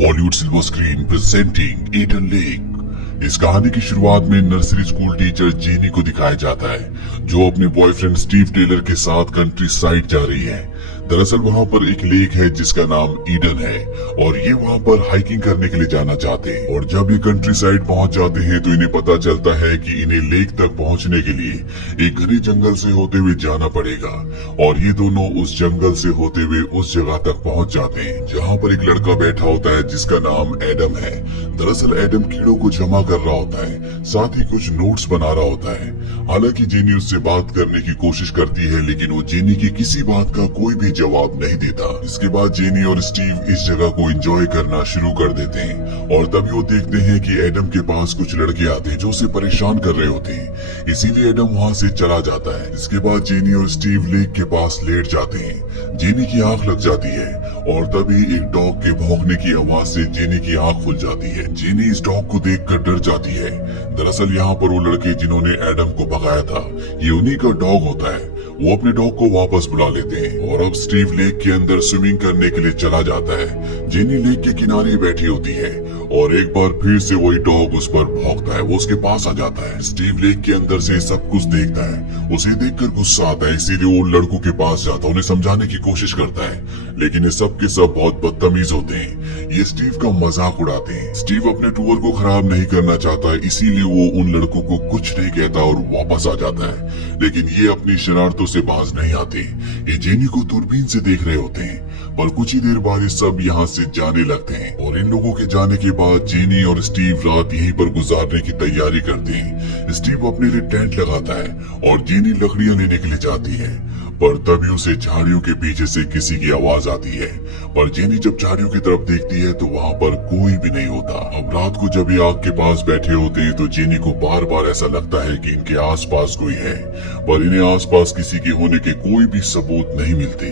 Bollywood silver screen presenting Eden lake. इस कहानी की शुरुआत में नर्सरी स्कूल टीचर जेनी को दिखाया जाता है जो अपने बॉयफ्रेंड स्टीव टेलर के साथ कंट्री साइड जा रही है। दरअसल वहाँ पर एक लेक है जिसका नाम ईडन है और ये वहाँ पर हाइकिंग करने के लिए जाना चाहते हैं। और जब ये कंट्री साइड पहुँच जाते हैं तो इन्हें पता चलता है कि इन्हें लेक तक पहुँचने के लिए एक घने जंगल से होते हुए जाना पड़ेगा। और ये दोनों उस जंगल से होते हुए उस जगह तक पहुँच जाते हैं जहाँ पर एक लड़का बैठा होता है जिसका नाम एडम है। दरअसल एडम कीड़ों को जमा कर रहा होता है, साथ ही कुछ नोट्स बना रहा होता है। हालांकि जेनी उससे बात करने की कोशिश करती है लेकिन वो जेनी की किसी बात का कोई भी जवाब नहीं देता। इसके बाद जेनी और स्टीव इस जगह को एंजॉय करना शुरू कर देते हैं और तभी वो देखते हैं कि एडम के पास कुछ लड़के आते हैं जो उसे परेशान कर रहे होते हैं, इसीलिए एडम वहाँ से चला जाता है। इसके बाद जेनी और स्टीव लेक के पास लेट जाते हैं। जेनी की आंख लग जाती है और तभी एक डॉग के भौंकने की आवाज से जेनी की आंख खुल जाती है। जेनी इस डॉग को देखकर डर जाती है। दरअसल यहाँ पर वो लड़के जिन्होंने एडम को भगाया था ये उन्हीं का डॉग होता है। वो अपने डॉग को वापस बुला लेते हैं और अब स्टीव लेक के अंदर स्विमिंग करने के लिए चला जाता है। जेनी लेक के किनारे बैठी होती है और एक बार फिर से वही डॉग उस पर भौंकता है। वो उसके पास आ जाता है। स्टीव लेक के अंदर से सब कुछ देखता है। उसे देखकर गुस्सा आता है, इसीलिए वो लड़कों के पास जाता है, उन्हें समझाने की कोशिश करता है लेकिन ये सब के सब बहुत बदतमीज होते हैं। ये स्टीव का मजाक उड़ाते हैं। स्टीव अपने टूर को खराब नहीं करना चाहता है, इसीलिए वो उन लड़कों को कुछ नहीं कहता और वापस आ जाता है। लेकिन ये अपनी शरारतों से बाज नहीं आते। ये जेनी को दूरबीन से देख रहे होते हैं पर कुछ ही देर बाद ये सब यहाँ से जाने लगते हैं और इन लोगों के जाने के बाद जेनी और स्टीव रात यहीं पर गुजारने की तैयारी करते हैं। स्टीव अपने लिए टेंट लगाता है और जेनी लकड़ियां लेने के लिए जाती है पर तभी उसे झाड़ियों के पीछे से किसी की आवाज आती है। पर जेनी जब झाड़ियों की तरफ देखती है तो वहाँ पर कोई भी नहीं होता। अब रात को जब ये आग के पास बैठे होते हैं तो जेनी को बार बार ऐसा लगता है कि इनके आसपास कोई है पर इन्हें आसपास किसी के होने के कोई भी सबूत नहीं मिलते।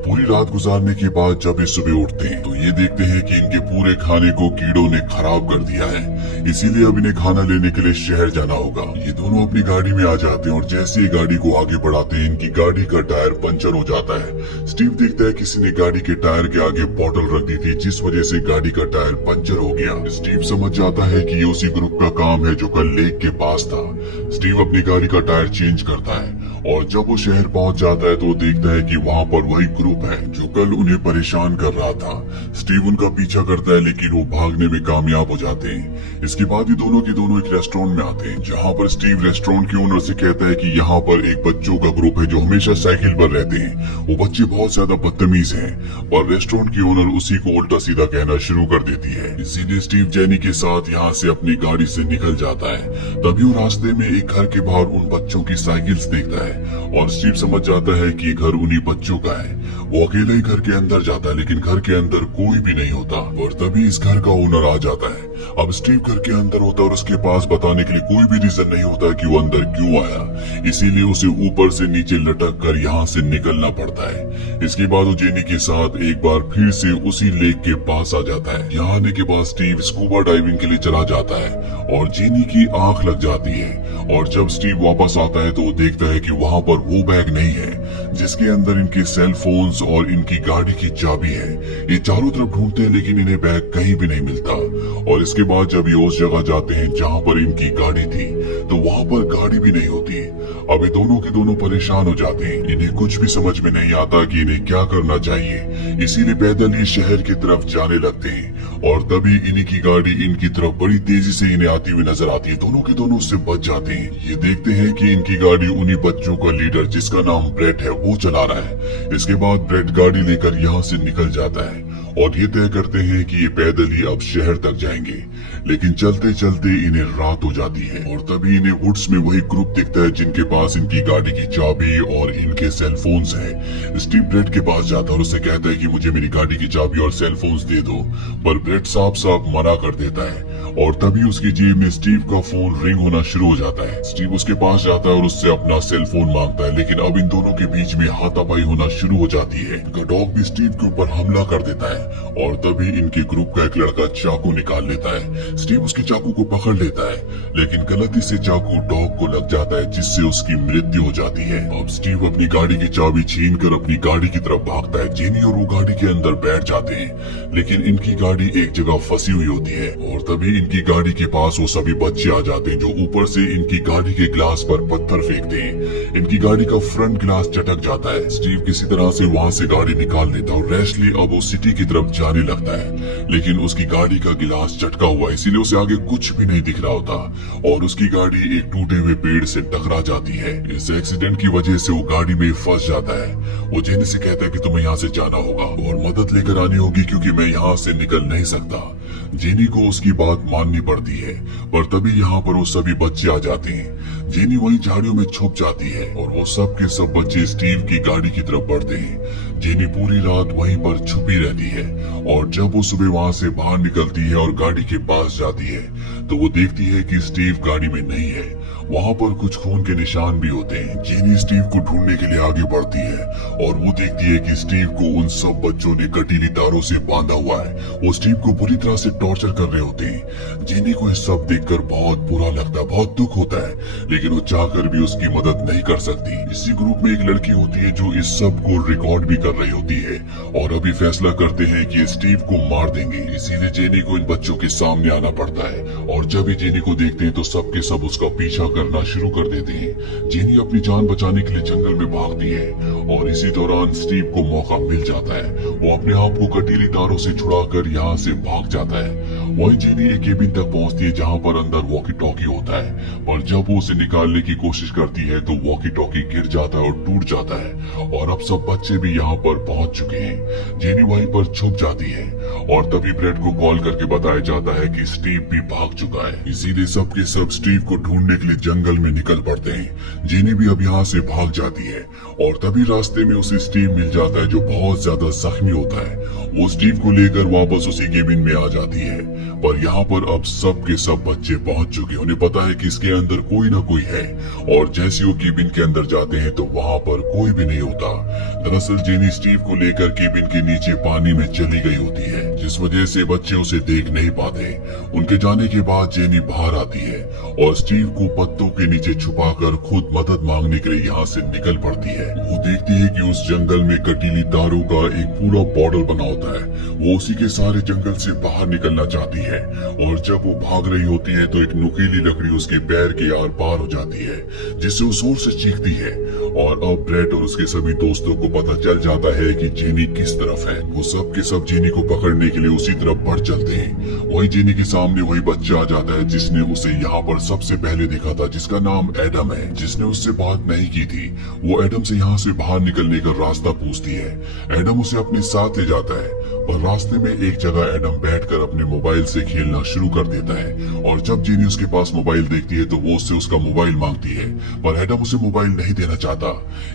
पूरी रात गुजारने के बाद जब ये सुबह उठते हैं तो ये देखते हैं कि इनके पूरे खाने को कीड़ों ने खराब कर दिया है, इसीलिए अब इन्हें खाना लेने के लिए शहर जाना होगा। ये दोनों अपनी गाड़ी में आ जाते हैं और जैसे ही गाड़ी को आगे बढ़ाते हैं इनकी गाड़ी का टायर पंचर हो जाता है। स्टीव देखता है किसी ने गाड़ी के टायर के आगे बोतल रख दी थी जिस वजह से गाड़ी का टायर पंचर हो गया। स्टीव समझ जाता है कि ये उसी ग्रुप का काम है जो कल लेक के पास था। स्टीव अपनी गाड़ी का टायर चेंज करता है और जब वो शहर पहुंच जाता है तो वो देखता है कि वहाँ पर वही ग्रुप है जो कल उन्हें परेशान कर रहा था। स्टीव उनका पीछा करता है लेकिन वो भागने में कामयाब हो जाते हैं। इसके बाद ही दोनों के दोनों एक रेस्टोरेंट में आते हैं जहाँ पर स्टीव रेस्टोरेंट के ओनर से कहता है कि यहाँ पर एक बच्चों का ग्रुप है जो हमेशा साइकिल पर रहते हैं। वो बच्चे बहुत ज्यादा बदतमीज हैं और रेस्टोरेंट की ओनर उसी को उल्टा सीधा कहना शुरू कर देती है। इसीलिए स्टीव जेनी के साथ यहाँ से अपनी गाड़ी से निकल जाता है। तभी वो रास्ते में एक घर के बाहर उन बच्चों की साइकिल्स देखता है और स्टीव समझ जाता है कि घर उन्हीं बच्चों का है। वो अकेले ही घर के अंदर जाता है लेकिन घर के अंदर कोई भी नहीं होता और तभी इस घर का ओनर आ जाता है। अब स्टीव घर के अंदर होता है और उसके पास बताने के लिए कोई भी रीजन नहीं होता कि वो अंदर क्यों आया, इसीलिए उसे ऊपर से नीचे लटक कर यहाँ से निकलना पड़ता है। इसके बाद वो जेनी के साथ एक बार फिर से उसी लेक के पास आ जाता है। यहाँ आने के बाद स्टीव स्कूबा डाइविंग के लिए चला जाता है और जेनी की आंख लग जाती है और जब स्टीव वापस आता है तो वो देखता है कि वहाँ पर वो बैग नहीं है जिसके अंदर इनके सेल फोन्स और इनकी गाड़ी की चाबी है। ये चारों तरफ ढूंढते हैं लेकिन इन्हें बैग कहीं भी नहीं मिलता और इसके बाद जब ये उस जगह जाते हैं जहाँ पर इनकी गाड़ी थी तो वहाँ पर गाड़ी भी नहीं होती। अब ये दोनों के दोनों परेशान हो जाते हैं। इन्हें कुछ भी समझ में नहीं आता कि इन्हें क्या करना चाहिए, इसीलिए पैदल ही शहर की तरफ जाने लगते हैं और तभी इन्हीं की गाड़ी इनकी तरफ बड़ी तेजी से इन्हें आती हुई नजर आती है। दोनों के दोनों उससे बच जाते हैं। ये देखते हैं कि इनकी गाड़ी उन्हीं बच्चों का लीडर जिसका नाम ब्रेट है वो चला रहा है। इसके बाद ब्रेट गाड़ी लेकर यहाँ से निकल जाता है और ये तय करते हैं कि ये पैदल ही अब शहर तक जाएंगे। लेकिन चलते चलते इन्हें रात हो जाती है और तभी इन्हें वुड्स में वही ग्रुप दिखता है जिनके पास इनकी गाड़ी की चाबी और इनके सेल फोन्स है। स्टीव ब्रेट के पास जाता है और उससे कहता है कि मुझे मेरी गाड़ी की चाबी और सेल फोन्स दे दो, पर ब्रेट साफ साफ मना कर देता है और तभी उसकी जेब में स्टीव का फोन रिंग होना शुरू हो जाता है। स्टीव उसके पास जाता है और उससे अपना सेल फोन मांगता है, लेकिन अब इन दोनों के बीच में हाथापाई होना शुरू हो जाती है। डॉग भी स्टीव के ऊपर हमला कर देता है और तभी इनके ग्रुप का एक लड़का चाकू निकाल लेता है। स्टीव उसके चाकू को पकड़ लेता है, लेकिन गलती से चाकू डॉग को लग जाता है, जिससे उसकी मृत्यु हो जाती है। अब स्टीव अपनी गाड़ी की चाबी छीनकर अपनी गाड़ी की तरफ भागता है। जेनी और वो गाड़ी के अंदर बैठ जाते हैं, लेकिन इनकी गाड़ी एक जगह फंसी हुई होती है और तभी इनकी गाड़ी के पास वो सभी बच्चे आ जाते हैं, जो ऊपर से इनकी गाड़ी के ग्लास पर पत्थर फेंकते हैं। इनकी गाड़ी का फ्रंट ग्लास चटक जाता है। स्टीव किसी तरह से वहाँ से गाड़ी निकाल लेता है और रैशली अब वो सिटी की तरफ जाने लगता है, लेकिन उसकी गाड़ी का गिलास चटका हुआ है, इसीलिए उसे आगे कुछ भी नहीं दिख रहा होता और उसकी गाड़ी एक टूटे हुए पेड़ से टकरा जाती है। इस एक्सीडेंट की वजह से वो गाड़ी में फंस जाता है। वो जेनी से कहता है कि तुम्हें यहाँ से जाना होगा और मदद लेकर आनी होगी, क्योंकि मैं यहाँ से निकल नहीं सकता। जेनी को उसकी बात माननी पड़ती है, पर तभी यहाँ पर वो सभी बच्चे आ जाते हैं। जेनी वही झाड़ियों में छुप जाती है और वो सब के सब बच्चे स्टीव की गाड़ी की तरफ बढ़ते हैं। जेनी पूरी रात वहीं पर छुपी रहती है और जब वो सुबह वहाँ से बाहर निकलती है और गाड़ी के पास जाती है तो वो देखती है कि स्टीव गाड़ी में नहीं है। वहाँ पर कुछ खून के निशान भी होते हैं। जेनी स्टीव को ढूंढने के लिए आगे बढ़ती है और वो देखती है कि स्टीव को उन सब बच्चों ने कटीली तारों से बांधा हुआ है। वो स्टीव को बुरी तरह से टॉर्चर कर रहे होते हैं। जेनी को ये सब देखकर बहुत बुरा लगता है, बहुत दुख होता है, लेकिन वो चाहकर भी उसकी मदद नहीं कर सकती। इसी ग्रुप में एक लड़की होती है जो इस सब को रिकॉर्ड भी कर रही होती है और अभी फैसला करते हैं कि स्टीव को मार देंगे। इसीलिए जेनी को इन बच्चों के सामने आना पड़ता है और जब ही जेनी को देखते हैं तो सब के सब उसका पीछा करना शुरू कर देते हैं। जेनी अपनी जान बचाने के लिए जंगल में भागती है और इसी दौरान स्टीव को मौका मिल जाता है। वो अपने आप को कटीली तारों से छुड़ाकर यहाँ से भाग जाता है। वही जेनी एक केबिन तक पहुँचती है जहाँ पर अंदर वॉकी टॉकी होता है, पर जब वो उसे निकालने की कोशिश करती है तो वॉकी टॉकी गिर जाता है और टूट जाता है और अब सब बच्चे भी यहाँ पर पहुँच चुके हैं। जेनी वहीं पर छुप जाती है और तभी ब्रेड को कॉल करके बताया जाता है कि स्टीव भी भाग चुका है। इसीलिए सब के सब स्टीव को ढूंढने के लिए जंगल में निकल पड़ते हैं। जेनी भी अब यहाँ से भाग जाती है और तभी रास्ते में उसे स्टीव मिल जाता है, जो बहुत ज्यादा जख्मी होता है। वो स्टीव को लेकर वापस उसी केबिन में आ जाती है, पर यहाँ पर अब सब के सब बच्चे पहुंच चुके हैं। उन्हें पता है कि इसके अंदर कोई ना कोई है और जैसे वो केबिन के अंदर जाते हैं तो वहाँ पर कोई भी नहीं होता। दरअसल जेनी स्टीव को लेकर केबिन के नीचे पानी में चली गई होती है, जिस वजह से बच्चे उसे देख नहीं पाते। उनके जाने के बाद जेनी बाहर आती है और स्टीव को पत्तों के नीचे छुपाकर खुद मदद मांगने के लिए यहाँ से निकल पड़ती है। वो देखती है कि उस जंगल में कटीली तारों का एक पूरा बॉर्डर बना होता है। वो उसी के सारे जंगल से बाहर निकलना चाहती है और जब वो भाग रही होती है तो एक नुकीली लकड़ी उसके पैर के आर पार हो जाती है, जिससे वो जोर से चीखती है और अब ब्रेट और उसके सभी दोस्तों को पता चल जाता है कि जेनी किस तरफ है। वो सब के सब जेनी को पकड़ने के लिए उसी तरफ बढ़ चलते हैं। वही जेनी के सामने वही बच्चा आ जाता है जिसने उसे यहाँ पर सबसे पहले देखा था, जिसका नाम एडम है, जिसने उससे बात नहीं की थी। वो एडम से यहाँ से बाहर निकलने का रास्ता पूछती है। एडम उसे अपने साथ ले जाता है, पर रास्ते में एक जगह एडम बैठकर अपने मोबाइल से खेलना शुरू कर देता है और जब जेनी उसके पास मोबाइल देखती है तो वो उससे उसका मोबाइल मांगती है, पर एडम उसे मोबाइल नहीं देना चाहता।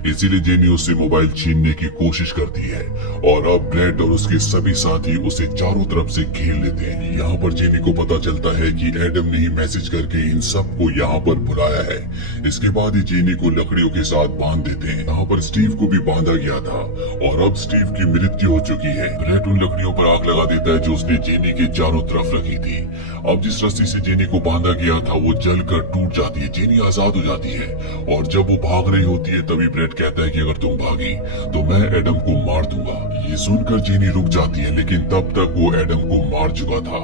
इसीलिए जेनी उससे मोबाइल छीनने की कोशिश करती है और अब ब्रेड और उसके सभी साथी उसे चारों तरफ से घेर लेते हैं। यहाँ पर जेनी को पता चलता है कि एडम ने ही मैसेज करके इन सबको यहाँ पर बुलाया है। इसके बाद ही जेनी को लकड़ियों के साथ बांध देते हैं। यहाँ पर स्टीव को भी बांधा गया था और अब स्टीव की मृत्यु हो चुकी है। ब्रेड उन लकड़ियों पर आग लगा देता है जो उसने जेनी के चारों तरफ रखी थी। अब जिस रस्सी से जेनी को बांधा गया था वो जलकर टूट जाती है। जेनी आजाद हो जाती है और जब वो भाग रही होती है तभी ब्रेड कहता है कि अगर तुम भागी तो मैं एडम को मार दूंगा। ये सुनकर जेनी रुक जाती है, लेकिन तब तक वो एडम को मार चुका था।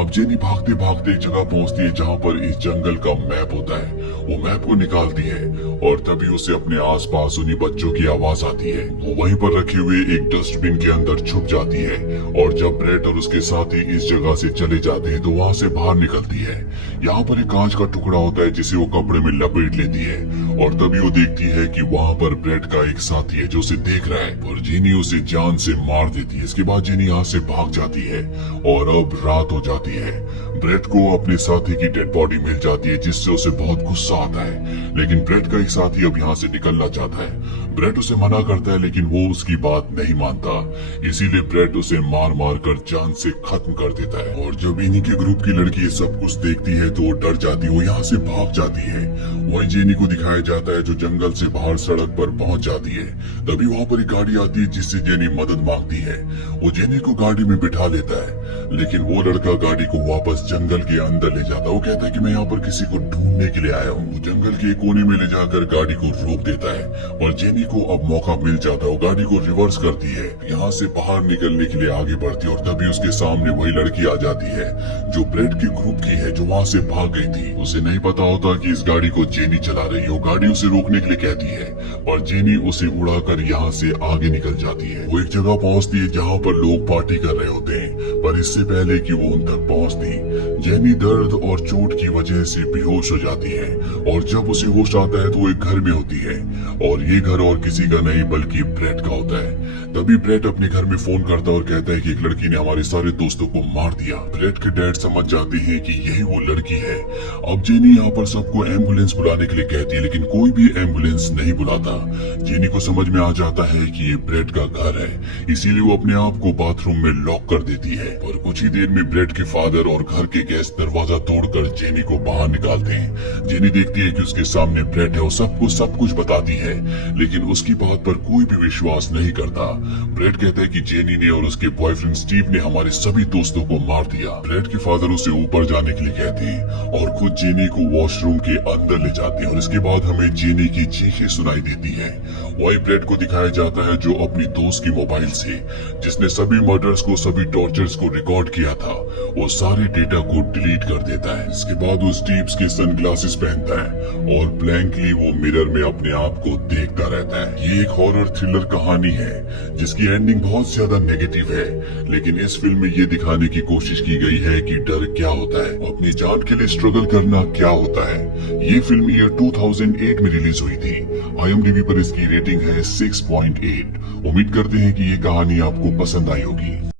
अब जेनी भागते भागते एक जगह पहुंचती है जहाँ पर इस जंगल का मैप होता है। वो मैप को निकालती है और तभी उसे अपने आसपास उन्हीं बच्चों की आवाज आती है। वो वहीं पर रखे हुए एक डस्टबिन के अंदर छुप जाती है और जब ब्रेड और उसके साथी इस जगह से चले जाते हैं तो वहाँ से बाहर निकलती है। यहाँ पर एक कांच का टुकड़ा होता है जिसे वो कपड़े में लपेट लेती है और तभी वो देखती है कि वहाँ पर ब्रेड का एक साथी है जो उसे देख रहा है और जेनी उसे जान से मार देती है। इसके बाद जेनी यहाँ से भाग जाती है और अब रात हो जाती है। ब्रेड को अपने साथी की डेड बॉडी मिल जाती है जिससे उसे बहुत गुस्सा आता है, लेकिन ब्रेड का एक साथी अब यहाँ से निकलना चाहता है। ब्रेट उसे मना करता है लेकिन वो उसकी बात नहीं मानता, इसीलिए ब्रेट उसे मार मार कर जान से खत्म कर देता है। और जब इन्हीं के ग्रुप की लड़की ये सब कुछ देखती है तो वो डर जाती है, वो यहाँ से भाग जाती है। वहीं जेनी को दिखाया जाता है जो जंगल से बाहर सड़क पर पहुंच जाती है। तभी वहाँ पर एक गाड़ी आती है जिससे जेनी मदद मांगती है। वो जेनी को गाड़ी में बिठा लेता है, लेकिन वो लड़का गाड़ी को वापस जंगल के अंदर ले जाता है। वो कहता है कि मैं यहाँ पर किसी को ढूंढने के लिए आया हूँ। वो जंगल के एक कोने में ले जाकर गाड़ी को रोक देता है और जेनी को अब मौका मिल जाता है। वो गाड़ी को रिवर्स करती है, यहाँ से बाहर निकलने के लिए आगे बढ़ती है और तभी उसके सामने वही लड़की आ जाती है जो ब्रेट के ग्रुप की है, जो वहाँ से भाग गई थी। उसे नहीं पता होता कि इस गाड़ी को जेनी चला रही है। वो गाड़ी उसे रोकने के लिए कहती है और जेनी उसे उड़ाकर यहाँ से आगे निकल जाती है। वो एक जगह पहुँचती है जहाँ पर लोग पार्टी कर रहे होते हैं, पर इससे पहले कि वो उन तक पहुँचती जेनी दर्द और चोट की वजह से बेहोश हो जाती है। और जब उसे होश आता है तो वो एक घर में होती है और ये घर और किसी का नहीं बल्कि ब्रेट का होता है। तभी ब्रेट अपने घर में फोन करता है और कहता है कि एक लड़की ने हमारे सारे दोस्तों को मार दिया। ब्रेट के डैड समझ जाते हैं कि यही वो लड़की है। अब जेनी यहाँ पर सबको एम्बुलेंस बुलाने के लिए कहती है लेकिन कोई भी एम्बुलेंस नहीं बुलाता। जेनी को समझ में आ जाता है कि ये ब्रेट का घर है, इसीलिए वो अपने आप को बाथरूम में लॉक कर देती है। और कुछ ही देर में ब्रेट के फादर और घर के गेस्ट दरवाजा तोड़कर जेनी को बाहर निकालते हैं। जेनी देखती है कि उसके सामने ब्रेट है और सबको सब कुछ बताती है, लेकिन उसकी बात पर कोई भी विश्वास नहीं करता। ब्रेट कहता है कि जेनी ने और उसके बॉयफ्रेंड स्टीव ने हमारे सभी दोस्तों को मार दिया। ब्रेट के फादर उसे ऊपर जाने के लिए कहते हैं और खुद जेनी को वॉशरूम के अंदर ले जाते हैं और इसके बाद हमें जेनी की चीखें सुनाई देती है। वही ब्रेट को दिखाया जाता है जो अपनी दोस्त की मोबाइल से, जिसने सभी मर्डर्स को, सभी टॉर्चर्स को रिकॉर्ड किया था, वो सारे डेटा को डिलीट कर देता है। इसके बाद वो स्टीव्स के सनग्लासेस पहनता है और ब्लैंकली वो मिरर में अपने आप को देखता रहता है। ये एक हॉरर थ्रिलर कहानी है जिसकी एंडिंग बहुत ज्यादा नेगेटिव है, लेकिन इस फिल्म में ये दिखाने की कोशिश की गई है कि डर क्या होता है, अपनी जान के लिए स्ट्रगल करना क्या होता है। ये फिल्म ईयर 2008 में रिलीज हुई थी। IMDb पर इसकी रेटिंग है 6.8। उम्मीद करते हैं कि ये कहानी आपको पसंद आई होगी।